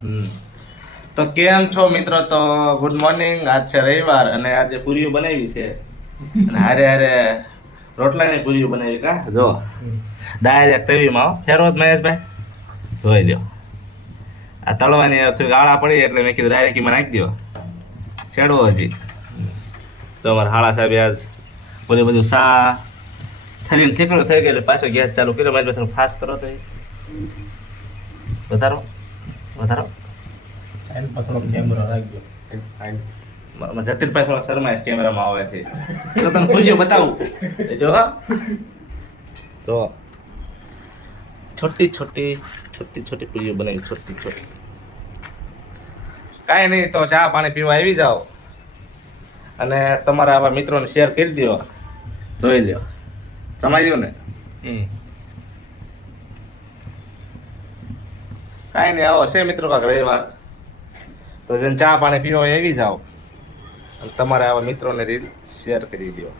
હમ. તો કેમ છો મિત્રો? તો ગુડ મોર્નિંગ. આજ છે રવિવાર અને આજે પૂરીઓ બનાવી છે અને હારે હારે રોટલાની પૂરીઓ બનાવી. કા જો ડાયરેક્ટ તવીમાં ફેરવો જ મહેશભાઈ, જોઈ લ્યો. આ તળવાની થોડી ગાળા પડી એટલે મેં કીધું ડાયરેક્ટ એમાં નાખી દો, છેડવો હજી. તો અમારા હાળા સાહેબ આજ બધું સા થઈને ઠીકડો થઈ ગયો એટલે પાછો ગેસ ચાલુ કર્યો. મારી પાસે ફાસ્ટ કરો તો વધારો વધારો. કેમેરો રાખજો. જતીનભાઈ થોડા શરમાઈશ કેમેરામાં આવે તો તને પૂછ્યો બતાવું જો. તો છોટી છોટી પૂરીઓ બનાવી, છોટી છોટી. કાંઈ નહીં, તો ચા પાણી પીવા આવી જાઓ અને તમારા આવા મિત્રોને શેર કરી દો, જોઈ લ્યો. સમજાયું ને? કાંઈ નહીં, આવો છે મિત્રો કાંક રવિવાર, તો જેને ચા પાણી પીવા આવી જાઓ અને તમારા આવા મિત્રોને રીલ શેર કરી દો.